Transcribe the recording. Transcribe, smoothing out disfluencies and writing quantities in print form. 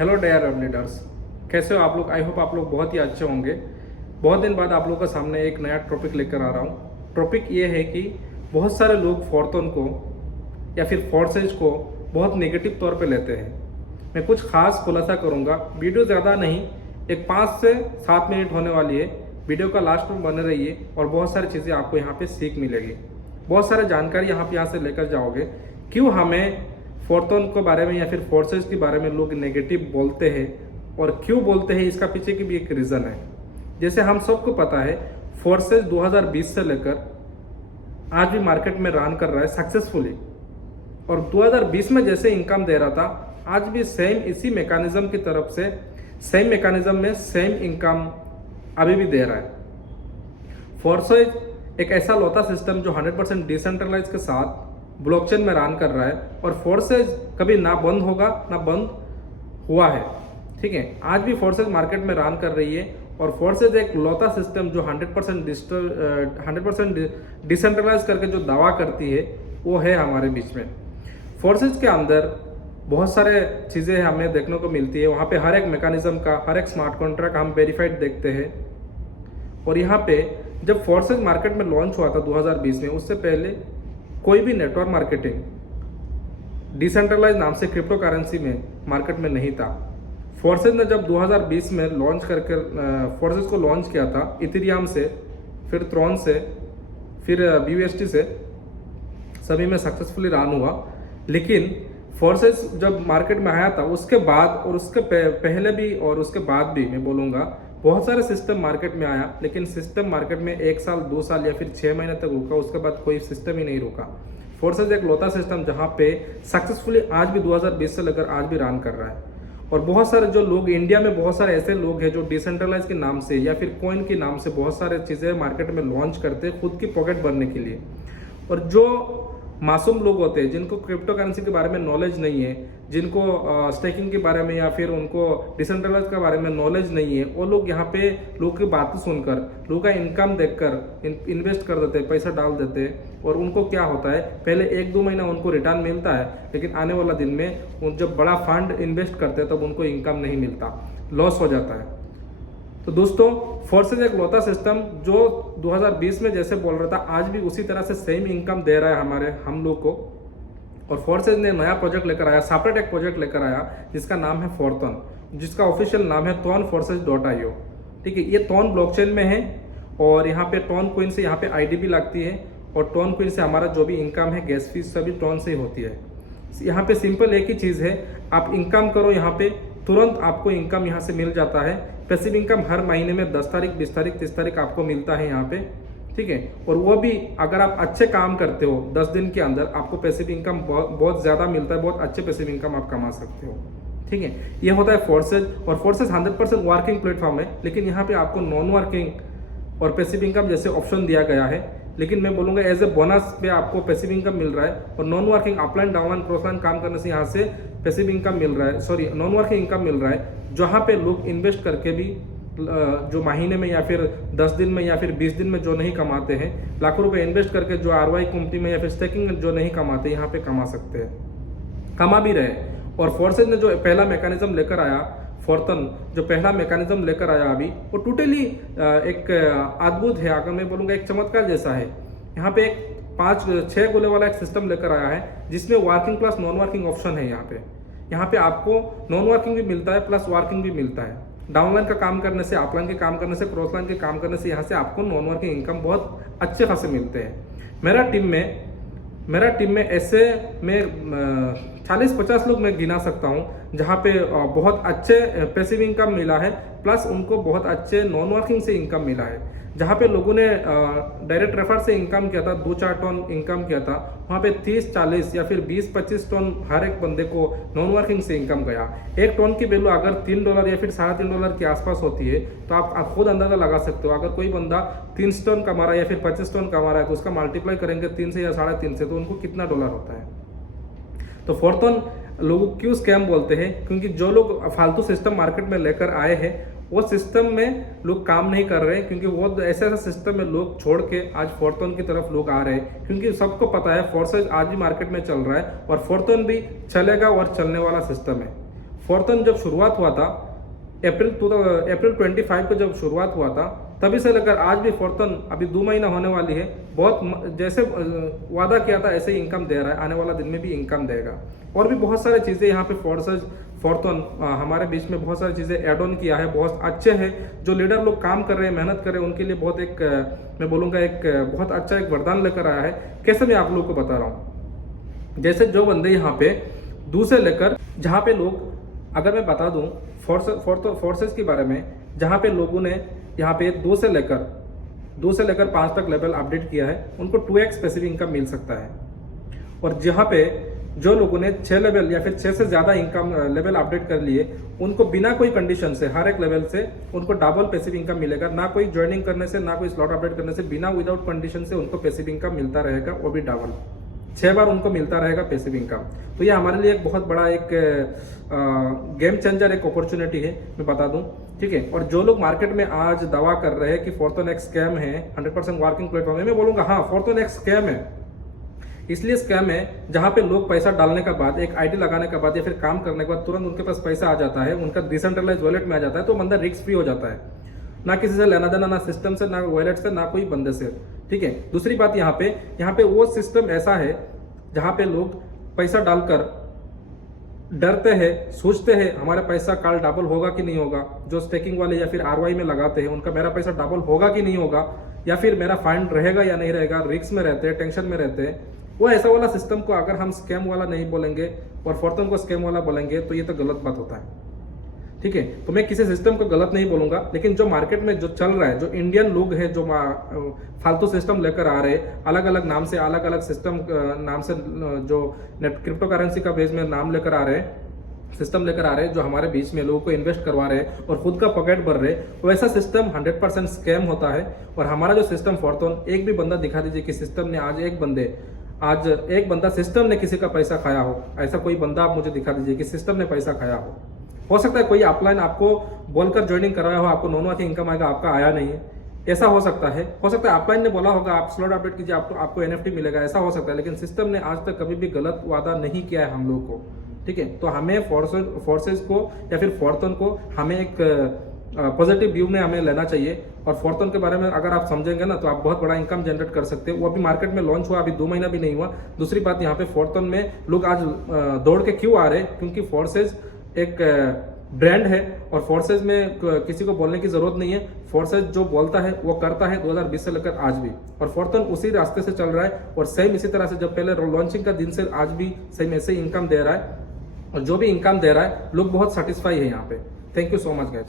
Hello dare leaders, कैसे हो आप लोग। आई होप आप लोग बहुत ही अच्छे होंगे। बहुत दिन बाद आप लोगों के सामने एक नया टॉपिक लेकर आ रहा हूँ। टॉपिक ये है कि बहुत सारे लोग फोर्थन को या फिर फोर्सेज को बहुत नेगेटिव तौर पे लेते हैं। मैं कुछ खास खुलासा करूँगा। वीडियो ज़्यादा नहीं, एक 5 से 7 मिनट होने वाली है। वीडियो का लास्ट में बने रहिए और बहुत सारी चीज़ें आपको यहाँ पे सीख मिलेगी। बहुत सारी जानकारी यहाँ से लेकर जाओगे। क्यों हमें फोर्थन के बारे में या फिर फोर्सेज के बारे में लोग नेगेटिव बोलते हैं और क्यों बोलते हैं, इसका पीछे की भी एक रीज़न है। जैसे हम सबको पता है, फोर्सेज 2020 से लेकर आज भी मार्केट में रन कर रहा है सक्सेसफुली, और 2020 में जैसे इनकम दे रहा था, आज भी सेम इसी मैकेनिज्म की तरफ से सेम मैकेनिज्म में सेम इनकम अभी भी दे रहा है। फोर्सेज एक ऐसा लौता सिस्टम जो 100% डिसेंट्रलाइज के साथ ब्लॉकचेन में रन कर रहा है, और फोर्सेज कभी ना बंद होगा ना बंद हुआ है। ठीक है, आज भी फोर्सेज मार्केट में रन कर रही है, और फोर्सेज एक लौता सिस्टम जो 100% डिसेंट्रलाइज करके जो दावा करती है वो है हमारे बीच में। फोर्सेज के अंदर बहुत सारे चीज़ें हमें देखने को मिलती है। वहाँ पे हर एक मैकेनिज्म का, हर एक स्मार्ट कॉन्ट्रैक्ट हम वेरीफाइड देखते हैं। और यहाँ पे जब फोर्सेज मार्केट में लॉन्च हुआ था 2020 में, उससे पहले कोई भी नेटवर्क मार्केटिंग डिसेंट्रलाइज नाम से क्रिप्टो करेंसी में मार्केट में नहीं था। फोर्सेज ने जब 2020 में लॉन्च करके फोर्सेज को लॉन्च किया था इथेरियम से, फिर ट्रॉन से, फिर BUSD से, सभी में सक्सेसफुली रन हुआ। लेकिन फोर्सेज जब मार्केट में आया था, उसके बाद और उसके पहले भी और उसके बाद भी मैं बोलूँगा, बहुत सारे सिस्टम मार्केट में आया, लेकिन सिस्टम मार्केट में 1 साल 2 साल या फिर 6 महीने तक रुका। उसके बाद कोई सिस्टम ही नहीं रुका। फोर्सेज एक लौता सिस्टम जहाँ पे सक्सेसफुली आज भी 2020 से लेकर आज भी रन कर रहा है। और बहुत सारे जो लोग इंडिया में, बहुत सारे ऐसे लोग हैं जो डिसेंट्रलाइज के नाम से या फिर कॉइन के नाम से बहुत सारे चीज़ें मार्केट में लॉन्च करते हैं खुद की पॉकेट भरने के लिए। और जो मासूम लोग होते हैं, जिनको क्रिप्टो करेंसी के बारे में नॉलेज नहीं है, जिनको स्टेकिंग के बारे में या फिर उनको डिसेंट्रलाइज के बारे में नॉलेज नहीं है, वो लोग यहाँ पे लोग की बातें सुनकर, लोगों का इनकम देखकर इन्वेस्ट कर देते हैं, पैसा डाल देते हैं। और उनको क्या होता है, पहले 1-2 महीना उनको रिटर्न मिलता है, लेकिन आने वाला दिन में जब बड़ा फंड इन्वेस्ट करते हैं तब उनको इनकम नहीं मिलता, लॉस हो जाता है। तो दोस्तों, फोर्सेज एक लौता सिस्टम जो 2020 में जैसे बोल रहा था, आज भी उसी तरह से सेम इनकम दे रहा है हम लोग को। और फोर्सेज ने नया प्रोजेक्ट लेकर आया, सेपरेट एक प्रोजेक्ट लेकर आया जिसका नाम है फोर्थन, जिसका ऑफिशियल नाम है TON-Forces.io। ठीक है, ये टॉन ब्लॉकचेन में है, और यहाँ पे टॉन कोइन से यहाँ पे ID भी लगती है, और टॉन कोइन से हमारा जो भी इनकम है, गैस फीस सभी टॉन से ही होती है। यहाँ पे सिंपल एक ही चीज़ है, आप इनकम करो, यहाँ पे तुरंत आपको इनकम यहाँ से मिल जाता है। पैसिव इनकम हर महीने में 10 तारीख, 20 तारीख, 30 तारीख आपको मिलता है यहाँ पे। ठीक है, और वो भी अगर आप अच्छे काम करते हो, 10 दिन के अंदर आपको पैसिव इनकम बहुत ज़्यादा मिलता है, बहुत अच्छे पैसिव इनकम आप कमा सकते हो। ठीक है, ये होता है फोर्सेज। और फोर्सेज 100% वर्किंग प्लेटफॉर्म है, लेकिन यहाँ पे आपको नॉन वर्किंग और पैसिव इनकम जैसे ऑप्शन दिया गया है। लेकिन मैं बोलूँगा एज ए बोनस पे आपको पैसिव इनकम मिल रहा है, और non working upline downline cross line काम करने से यहाँ से पैसिव इनकम मिल रहा है, सॉरी नॉन वर्किंग इनकम मिल रहा है, जहाँ पे लोग इन्वेस्ट करके भी जो महीने में या फिर 10 दिन में या फिर 20 दिन में जो नहीं कमाते हैं, लाखों रुपए इन्वेस्ट करके जो ROI कंपनी में या फिर स्टेकिंग में जो नहीं कमाते, यहाँ पे कमा सकते हैं, कमा भी रहे। और फोर्सेज ने जो पहला मैकेनिज्म लेकर आया, फोर्थन जो पहला मैकेनिज्म लेकर आया अभी, वो टोटली एक अद्भुत है, अगर मैं बोलूँगा एक चमत्कार जैसा है। यहाँ पे एक 5-6 गोले वाला एक सिस्टम लेकर आया है, जिसमें working plus non working option है। यहाँ पे आपको नॉन वर्किंग भी मिलता है प्लस वर्किंग भी मिलता है। डाउनलाइन का काम करने से, अपलाइन के काम करने से, क्रॉसलाइन के काम करने से यहाँ से आपको नॉन वर्किंग इनकम बहुत अच्छे खासे मिलते हैं। मेरा टीम में ऐसे मैं 40-50 लोग मैं गिना सकता हूँ जहाँ पे बहुत अच्छे पैसिव इनकम मिला है, प्लस उनको बहुत अच्छे नॉन वर्किंग से इनकम मिला है। जहाँ पे लोगों ने डायरेक्ट रेफर से इनकम किया था, 2-4 टन इनकम किया था, वहाँ पे 30-40 या फिर 20-25 टन हर एक बंदे को नॉन वर्किंग से इनकम गया। एक टन की वैल्यू अगर $3 या फिर $3.5 के आसपास होती है, तो आप खुद अंदाजा लगा सकते हो। अगर कोई बंदा 3 टन कमा रहा है या फिर 25 टन कमा रहा है, तो उसका मल्टीप्लाई करेंगे 3 से या 3.5 से, तो उनको कितना डॉलर होता है। तो फोर्थन लोग क्यों स्कैम बोलते हैं, क्योंकि जो लोग फालतू सिस्टम मार्केट में लेकर आए हैं, वो सिस्टम में लोग काम नहीं कर रहे हैं, क्योंकि वो ऐसा सिस्टम में लोग छोड़ के आज फोर्थन की तरफ लोग आ रहे हैं। क्योंकि सबको पता है फोर्सेज आज भी मार्केट में चल रहा है, और फोर्थन भी चलेगा और चलने वाला सिस्टम है। फॉर्थन जब शुरुआत हुआ था अप्रैल 25 को जब शुरुआत हुआ था, तभी से लेकर आज भी फॉर्थन अभी 2 महीना होने वाली है, बहुत जैसे वादा किया था ऐसे ही इनकम दे रहा है, आने वाला दिन में भी इनकम देगा। और भी बहुत सारी चीज़ें यहाँ पे फॉर्थन हमारे बीच में बहुत सारी चीज़ें ऐड ऑन किया है, बहुत अच्छे हैं। जो लीडर लोग काम कर रहे हैं, मेहनत कर रहे हैं, उनके लिए बहुत एक मैं बोलूँगा एक बहुत अच्छा एक वरदान लेकर आया है। कैसे मैं आप लोगों को बता रहा हूँ, जैसे जो बंदे यहाँ पे 2 से लेकर जहाँ पे लोग, अगर मैं बता दूँ फोर्सेस के बारे में, जहाँ पे लोगों ने यहाँ पे 2 से लेकर 5 तक लेवल अपडेट किया है, उनको 2x स्पेसिफिक इनकम मिल सकता है। और जहाँ पे जो लोगों ने 6 लेवल या फिर 6 से ज़्यादा इनकम लेवल अपडेट कर लिए, उनको बिना कोई कंडीशन से हर एक लेवल से उनको डबल पैसिव इनकम मिलेगा। ना कोई ज्वाइनिंग करने से, ना कोई स्लॉट अपडेट करने से, बिना विदाउट कंडीशन से उनको पैसिव इनकम मिलता रहेगा, वो भी डबल 6 बार उनको मिलता रहेगा पैसिव इनकम। तो ये हमारे लिए एक बहुत बड़ा एक गेम चेंजर, एक अपॉर्चुनिटी है, मैं बता दूं, ठीक है। और जो लोग मार्केट में आज दावा कर रहे हैं कि फॉर्थन एक स्कैम है, 100% वर्किंग प्लेटफॉर्म है, मैं बोलूँगा हाँ, फॉर्थन एक स्कैम है। इसलिए स्कैम है जहाँ पे लोग पैसा डालने के बाद, एक आईडी लगाने के बाद या फिर काम करने के बाद तुरंत उनके पास पैसा आ जाता है, उनका डिसेंट्रलाइज वॉलेट में आ जाता है, तो बंदा रिस्क फ्री हो जाता है। ना किसी से लेना देना, ना सिस्टम से, ना वॉलेट से, ना कोई बंदे से, ठीक है। दूसरी बात यहाँ पे वो सिस्टम ऐसा है जहाँ पे लोग पैसा डालकर डरते हैं, सोचते हैं हमारा पैसा कल डबल होगा कि नहीं होगा। जो स्टेकिंग वाले या फिर आरवाई में लगाते हैं, उनका मेरा पैसा डबल होगा कि नहीं होगा, या फिर मेरा फंड रहेगा या नहीं रहेगा, रिस्क में रहते हैं, टेंशन में रहते हैं। वो ऐसा वाला सिस्टम को अगर हम स्कैम वाला नहीं बोलेंगे और फॉर्थन को स्कैम वाला बोलेंगे तो ये तो गलत बात होता है, ठीक है। तो मैं किसी सिस्टम को गलत नहीं बोलूंगा, लेकिन जो मार्केट में जो चल रहा है, जो इंडियन लोग हैं जो फालतू सिस्टम लेकर आ रहे, अलग अलग नाम से, अलग अलग सिस्टम नाम से, जो नेट क्रिप्टो करेंसी का बेस में नाम लेकर आ रहे, सिस्टम लेकर आ रहे हैं, जो हमारे बीच में लोगों को इन्वेस्ट करवा रहे हैं और खुद का पॉकेट भर रहे, वैसा सिस्टम 100% स्कैम होता है। और हमारा जो सिस्टम फॉर्थन, एक भी बंदा दिखा दीजिए कि सिस्टम ने आज एक बंदा सिस्टम ने किसी का पैसा खाया हो, ऐसा कोई बंदा आप मुझे दिखा दीजिए कि सिस्टम ने पैसा खाया हो सकता है कोई अपलाइन आपको बोलकर ज्वाइनिंग कराया हो, आपको 9 की इनकम आएगा, आपका आया नहीं है, ऐसा हो सकता है अपलाइन ने बोला होगा आप स्लॉट अपडेट कीजिए, आपको NFT मिलेगा, ऐसा हो सकता है। लेकिन सिस्टम ने आज तक कभी भी गलत वादा नहीं किया है हम लोग को, ठीक है। तो हमें फोर्सेस को या फिर फॉर्थन को हमें एक पॉजिटिव व्यू में हमें लेना चाहिए। और फॉर्थन के बारे में अगर आप समझेंगे ना, तो आप बहुत बड़ा इनकम जनरेट कर सकते हो। वो अभी मार्केट में लॉन्च हुआ, अभी 2 महीना भी नहीं हुआ। दूसरी बात, यहाँ पे फॉर्थन में लोग आज दौड़ के क्यों आ रहे हैं, क्योंकि फोर्सेज एक ब्रांड है और फोर्सेज में किसी को बोलने की जरूरत नहीं है। फोर्सेज जो बोलता है वो करता है, 2020 से लेकर आज भी। और फॉर्थन उसी रास्ते से चल रहा है और सेम इसी तरह से जब पहले लॉन्चिंग का दिन से आज भी सेम ऐसे इनकम दे रहा है। और जो भी इनकम दे रहा है, लोग बहुत सेटिस्फाई है यहाँ पे। Thank you so much guys.